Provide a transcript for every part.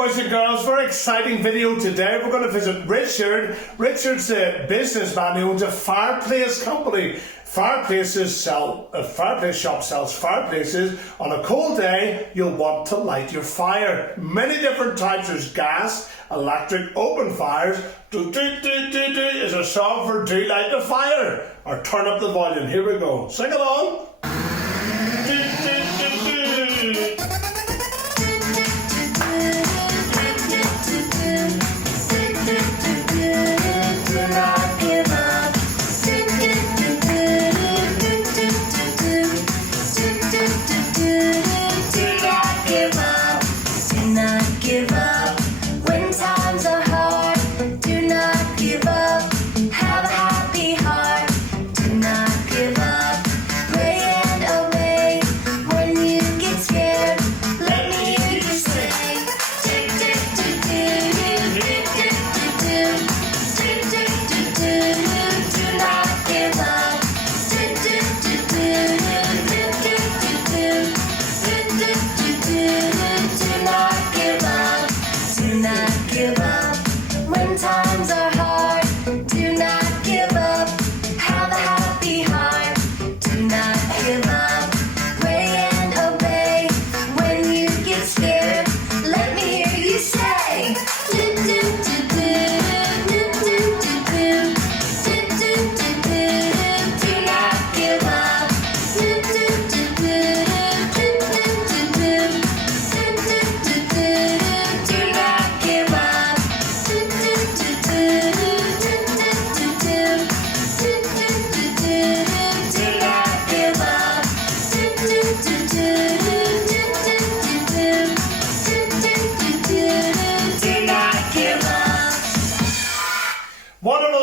boys and girls, very exciting video today. We're going to visit Richard. Richard's a businessman who owns a Fireplace company. Fireplace shop sells fireplaces. On a cold day, you'll want to light your fire. Many different types. There's gas, electric, open fires. Do is a song for do light the fire. Or turn up the volume. Here we go. Sing along.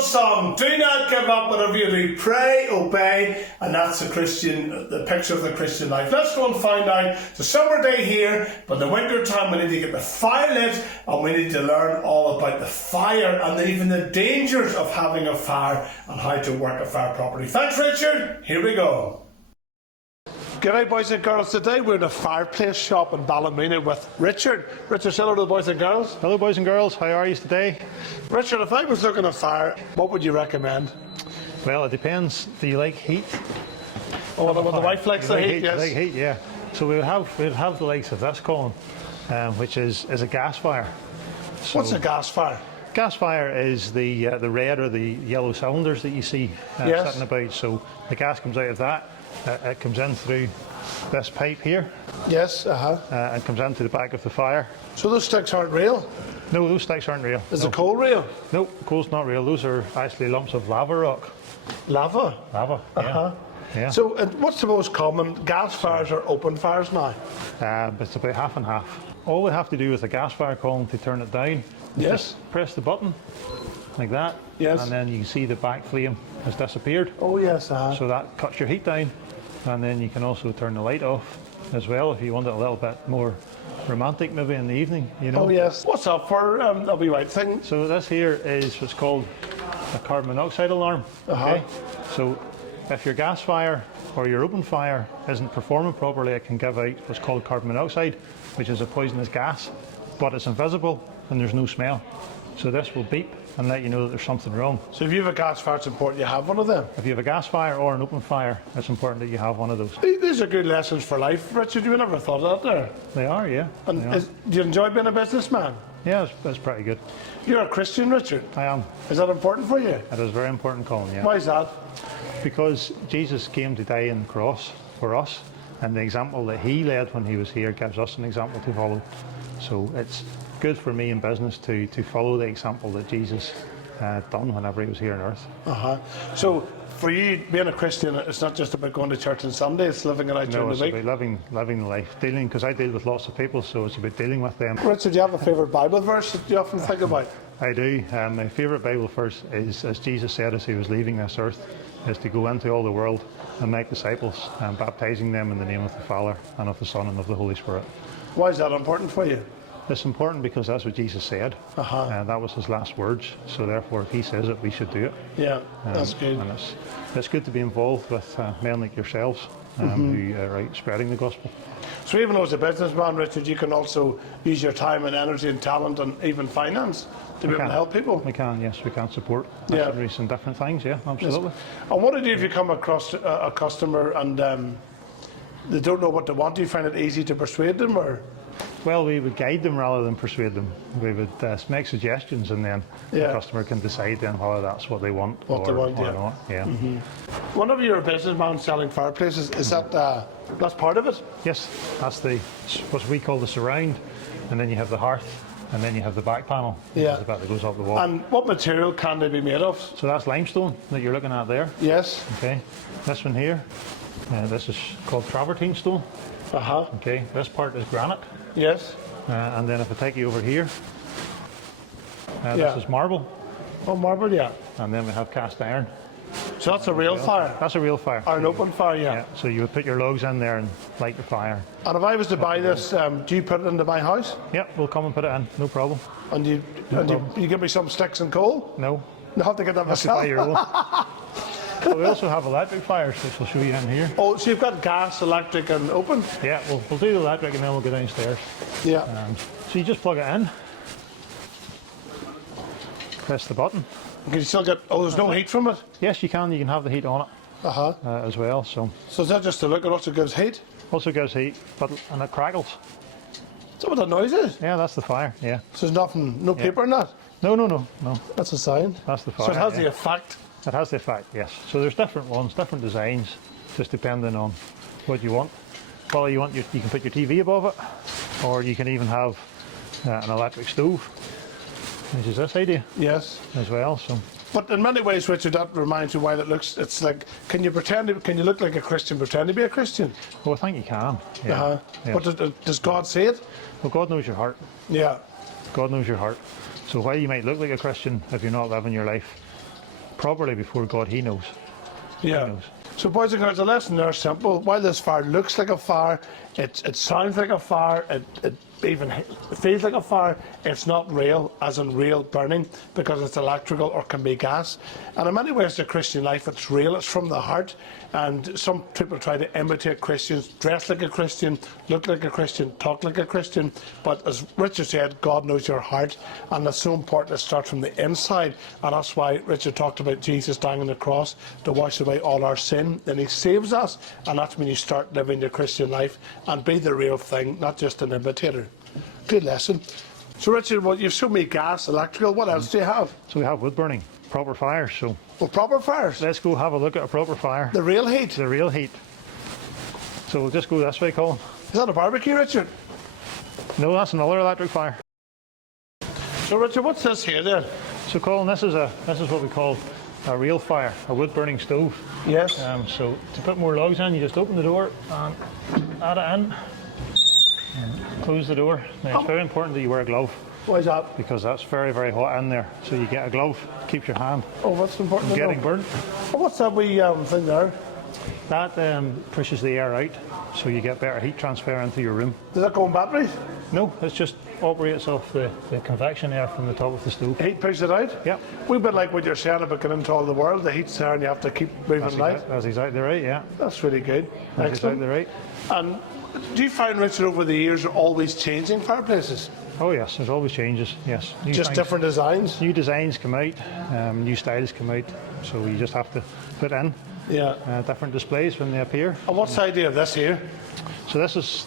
Song, do not give up. Whatever you do, pray, obey, and that's the picture of the Christian life. Let's go and find out. It's a summer day here, but in the winter time we need to get the fire lit, and we need to learn all about the fire and even the dangers of having a fire and how to work a fire properly. Thanks, Richard. Here we go. G'day, boys and girls. Today we're in a Fireplace shop in Ballymena with Richard. Richard, say hello to the boys and girls. Hello, boys and girls. How are you today? Richard, if I was looking at fire, what would you recommend? Well, it depends. Do you like heat? Oh, well, the wife likes the heat, yes. Like heat, yeah. So we'll have the likes of this, Colin, which is a gas fire. So what's a gas fire? Gas fire is the red or the yellow cylinders that you see sitting about. So the gas comes out of that. It comes in through this pipe here. Yes, it comes into the back of the fire. So those sticks aren't real? No, those sticks aren't real. Is the coal real? No, coal's not real. Those are actually lumps of lava rock. Lava? Lava, yeah. So what's the most common, gas fires or open fires now? It's about half and half. All we have to do with the gas fire, Colin, to turn it down, just press the button like that, and then you can see the back flame has disappeared. Oh yes, So that cuts your heat down, and then you can also turn the light off as well if you want it a little bit more romantic, maybe in the evening, you know. Oh yes. What's up for that wee white thing? So this here is what's called a carbon monoxide alarm. Okay? So if your gas fire or your open fire isn't performing properly, it can give out what's called carbon monoxide, which is a poisonous gas, but it's invisible and there's no smell. So this will beep and let you know that there's something wrong. So if you have a gas fire, it's important you have one of them? If you have a gas fire or an open fire, it's important that you have one of those. These are good lessons for life, Richard. You never thought of that there? They are, yeah. And do you enjoy being a businessman? Yeah, it's pretty good. You're a Christian, Richard? I am. Is that important for you? It is very important, Colin, yeah. Why is that? Because Jesus came to die on the cross for us, and the example that he led when he was here gives us an example to follow. So it's good for me in business to follow the example that Jesus done whenever he was here on earth. So for you, being a Christian, it's not just about going to church on Sunday, it's living it out during the week? No, it's about living the life, dealing, because I deal with lots of people, so it's about dealing with them. Richard, do you have a favourite Bible verse that you often think about? I do. My favourite Bible verse is, as Jesus said as he was leaving this earth, is to go into all the world and make disciples, baptising them in the name of the Father and of the Son and of the Holy Spirit. Why is that important for you? It's important because that's what Jesus said. That was his last words. So therefore, if he says it, we should do it. Yeah, that's good. And it's good to be involved with men like yourselves who are out spreading the gospel. So even though as a businessman, Richard, you can also use your time and energy and talent and even finance to be able to help people. We can, yes, we can support Yeah. missionaries and different things, yeah, absolutely. And what do you do if you come across a customer and they don't know what they want? Do you find it easy to persuade them, or? Well, we would guide them rather than persuade them. We would make suggestions, and then the customer can decide then whether that's what they want What they want, or yeah. not. Yeah. Whenever you're a businessman selling fireplaces, is that that's part of it? Yes, that's what we call the surround, and then you have the hearth, and then you have the back panel. Yeah. Which is the bit that goes up the wall. And what material can they be made of? So that's limestone that you're looking at there. Yes. Okay. This one here, this is called travertine stone. Okay. This part is granite. Yes. And then if I take you over here, this is marble, Oh, marble, yeah. and then we have cast iron. So that's a real fire? That's a real fire. Or an open fire, yeah. Yeah, so you would put your logs in there and light your fire. And if I was to buy this, do you put it into my house? Yep, we'll come and put it in, no problem. And you give me some sticks and coal? No, I have to get that you have to myself. buy your own. But we also have electric fires, which we'll show you in here. Oh, so you've got gas, electric and open? Yeah, we'll do the electric and then we'll go downstairs. Yeah. So you just plug it in, press the button. Can you still get, there's no heat from it? Yes, you can have the heat on it as well. So So is that just to look? It also gives heat? also gives heat, and it crackles. Is that what that noise is? Yeah, that's the fire, yeah. So there's nothing, no paper in that? No. That's a sign. That's the fire. So it has yeah. the effect. It has the effect, yes. So there's different ones, different designs, just depending on what you want. Well, you can put your TV above it, or you can even have an electric stove, which is this idea Yes. as well. So But in many ways, Richard, that reminds me why it looks, it's like, can you look like a Christian, pretend to be a Christian? well, I think you can. Yeah. Yes. But does God say it? Well, God knows your heart. Yeah. God knows your heart. So while you might look like a Christian, if you're not living your life properly before God, He knows. Yeah. He knows. So boys and girls, the lesson there is simple. While this fire looks like a fire, it sounds like a fire, it even feels like a fire, it's not real, as in real burning, because it's electrical or can be gas. And in many ways the Christian life, it's real, it's from the heart. And some people try to imitate Christians, dress like a Christian, look like a Christian, talk like a Christian. But as Richard said, God knows your heart, and it's so important to start from the inside. And that's why Richard talked about Jesus dying on the cross to wash away all our sin. Then He saves us, and that's when you start living your Christian life and be the real thing, not just an imitator. Good lesson. So Richard, well, you've shown me gas, electrical. What else do you have? So we have wood burning, proper fires. So Well, proper fires. let's go have a look at a proper fire. The real heat. The real heat. So we'll just go this way, Colin. Is that a barbecue, Richard? No, that's another electric fire. So Richard, what's this here then? So Colin, this is what we call a real fire, a wood burning stove. Yes. So to put more logs in, you just open the door and add it in. And close the door. Now it's very important that you wear a glove, Why is that? because that's very, very hot in there. So you get a glove, keeps your hand Oh, what's important from to know? getting burnt. Oh, what's that wee thing there? That pushes the air out, so you get better heat transfer into your room. Does that go on batteries? No, it's just operates off the convection air from the top of the stove. Heat pushes it out? Yep. Wee bit like what you're saying about getting into all the world. The heat's there and you have to keep moving light. That's exactly right, yeah. That's really good. That's Excellent. exactly right. And do you find, Richard, over the years, you're always changing fireplaces? Oh yes, there's always changes, yes. New Just things. different designs? New designs come out, new styles come out, so you just have to put in Yeah. different displays when they appear. And what's the idea of this here? So this is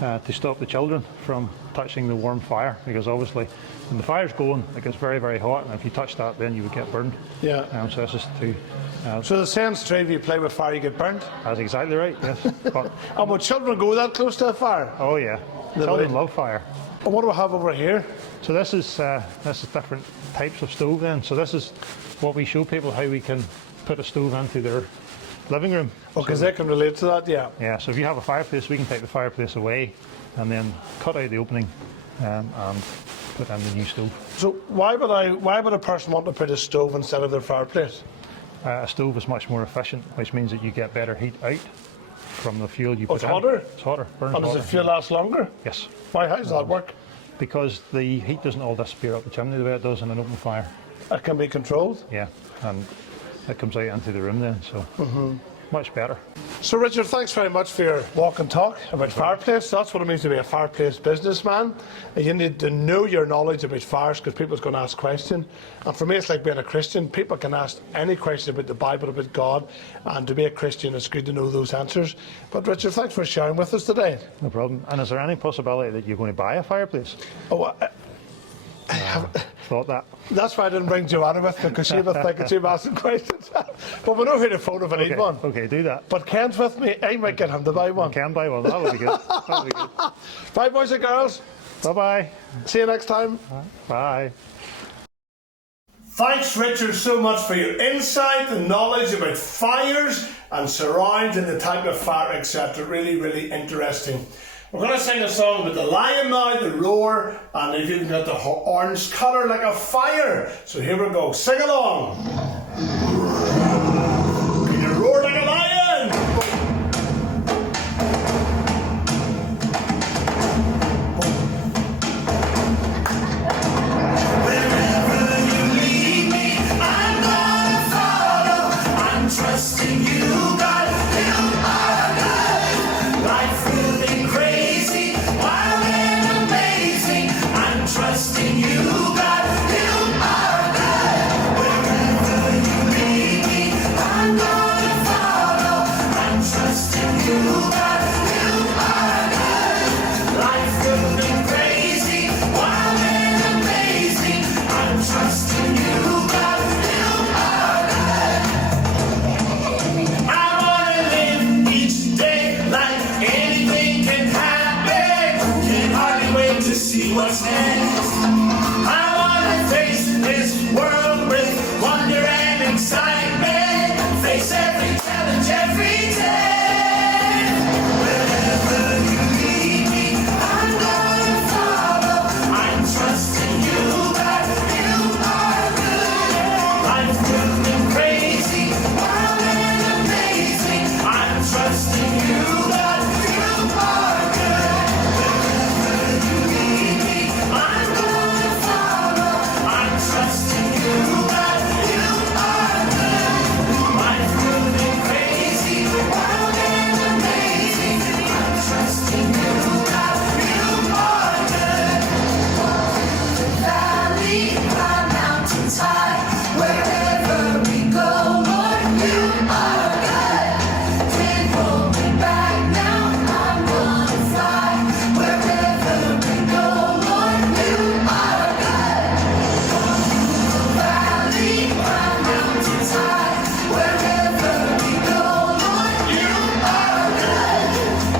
to stop the children from touching the warm fire, because obviously when the fire's going, it gets very, very hot, and if you touch that, then you would get burned. Yeah. So this is to, So the saying's true, if you play with fire, you get burnt? that's exactly right, yes. But, And would children go that close to a fire? oh yeah, The children way- love fire. And what do we have over here? So this is different types of stove then. So this is what we show people, how we can put a stove into their living room. Oh, because they can relate to that, yeah. Yeah, so if you have a fireplace, we can take the fireplace away and then cut out the opening and put in the new stove. So why would a person want to put a stove instead of their fireplace? A stove is much more efficient, which means that you get better heat out from the fuel you put it's in. hotter? It's hotter. Burns And does hotter. the fuel last longer? Yes, Why? How does that work? because the heat doesn't all disappear up the chimney the way it does in an open fire. It can be controlled. Yeah, and it comes out into the room then. So much better. So Richard, thanks very much for your walk and talk about Fireplace. That's what it means to be a Fireplace businessman. You need to know your knowledge about fires because people's going to ask questions. And for me, it's like being a Christian. People can ask any question about the Bible, about God, and to be a Christian, it's good to know those answers. But Richard, thanks for sharing with us today. No problem. And is there any possibility that you're going to buy a fireplace? Oh, Thought that. that's why I didn't bring Joanna with me, because she was thinking she'd asking questions. But we know who to phone if I need one. Okay, do that. But Ken's with me. I might get him to buy one. Can buy one. That would be good. That would be good. Bye, boys and girls. Bye-bye. See you next time. Bye. Thanks, Richard, so much for your insight and knowledge about fires and surrounds and the type of fire, etc. Really, really interesting. We're going to sing a song about the lion now, the roar, and they've even got the orange colour like a fire. So here we go. Sing along. Can you roar like a lion? Wherever you lead me, I'm gonna follow. I'm trusting you, God. You are good. Life will be crazy, wild and amazing. I'm trusting you, God. You are good. Wherever you lead me, I'm gonna follow. I'm trusting you, God. You are good. Life will be crazy, wild and amazing. I'm trusting you, God. You are good. I wanna live each day like anything can happen. Can't hardly wait to see what's next. I wanna face this world with wonder and excitement. Face every challenge every day. Wherever you lead me, I'm gonna follow. I'm trusting you, God. You are good. Life will be crazy, wild and amazing. I'm trusting you, God. You are good. Wherever you lead me, I'm gonna follow. I'm trusting you, God. You are good. Life will be crazy, wild and amazing. I'm trusting you, God. You are good. Valley, high mountains high, wherever we go, Lord, you are good. Can't hold me back now, I'm gonna fly. Wherever we go, Lord, you are good. Valley, high mountains high, wherever we go, Lord, you are good.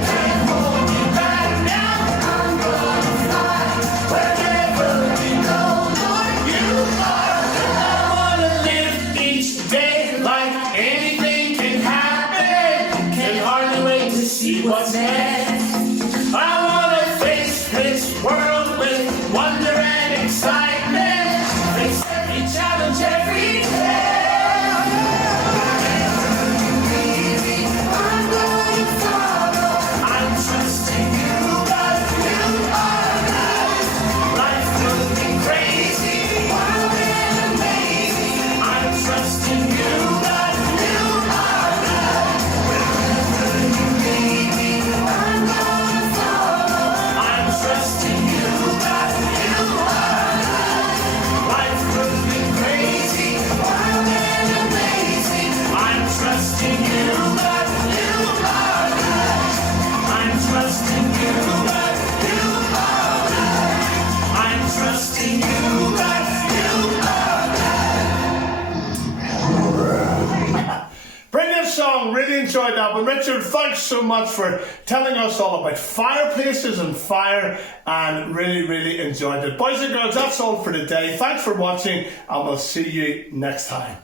Can't hold me back now, I'm gonna fly. Wherever we go, Lord, you are good. I wanna live each day like anything can happen. Can hardly wait to see what's next. I wanna face this world with wonder and excitement. Face every challenge every day. I'm gonna follow. I'm trusting you, God. You are good. Life will be crazy, wild and amazing. I'm trusting you, God. You are good. Wherever you lead me, I'm gonna follow. I'm trusting you, God. You are good. Life will be crazy, wild and amazing. I'm trusting you, God. You are good. I'm trusting you, God. You are good. I'm trusting you, God. You are good. Brilliant song, really enjoyed that one. Richard, thanks so much for telling us all about fireplaces and fire, and really, really enjoyed it. Boys and girls, that's all for today. Thanks for watching, and we'll see you next time.